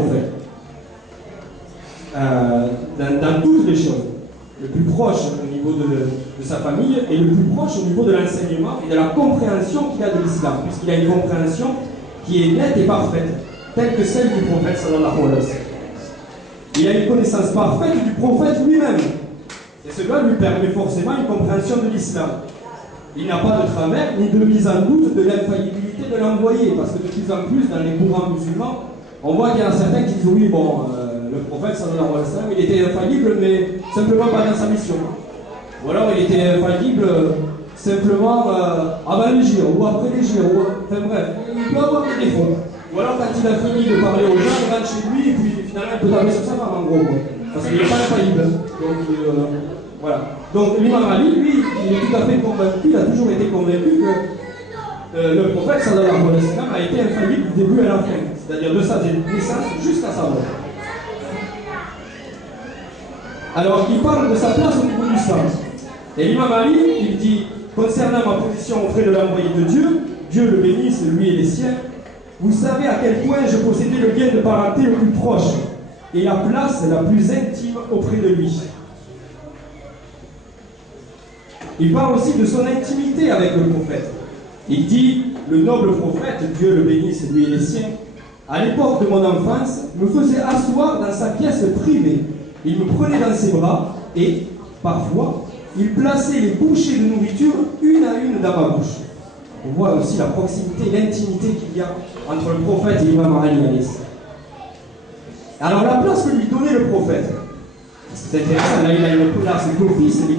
prophète. Dans toutes les choses. Le plus proche au niveau de sa famille et le plus proche au niveau de l'enseignement et de la compréhension qu'il a de l'islam, puisqu'il a une compréhension qui est nette et parfaite, telle que celle du prophète sallallahu alayhi wa sallam. Il a une connaissance parfaite du prophète lui-même. Et cela lui permet forcément une compréhension de l'islam. Il n'a pas de travers ni de mise en doute de l'infaillibilité de l'envoyé, parce que de plus en plus, dans les courants musulmans, on voit qu'il y en a certains qui disent oui, bon, le prophète sallallahu alayhi wa sallam, il était infaillible, mais simplement pas dans sa mission. Ou alors il était infaillible simplement avant les JO, ou après les JO, enfin bref, il peut avoir des défauts. Ou alors quand il a fini de parler aux gens, il rentre chez lui, et puis finalement il peut taper sur sa femme en gros, quoi. Parce qu'il n'est pas infaillible. Donc voilà. Donc l'imam Ali, lui, il est tout à fait convaincu, il a toujours été convaincu que le prophète sallallahu alayhi wa sallam a été infaillible du début à la fin, c'est-à-dire de sa naissance jusqu'à sa mort. Alors il parle de sa place au niveau du sang. Et l'imam Ali, il dit, concernant ma position auprès de l'envoyé de Dieu, Dieu le bénisse, lui et les siens, vous savez à quel point je possédais le lien de parenté le plus proche et la place la plus intime auprès de lui. Il parle aussi de son intimité avec le prophète. Il dit, le noble prophète, Dieu le bénisse, lui et les siens, à l'époque de mon enfance, me faisait asseoir dans sa pièce privée. Il me prenait dans ses bras et, parfois, il plaçait les bouchées de nourriture une à une dans ma bouche. On voit aussi la proximité, l'intimité qu'il y a entre le prophète et l'imam Ali. Alors la place que lui donnait le prophète, c'est intéressant, là il a une place d'office.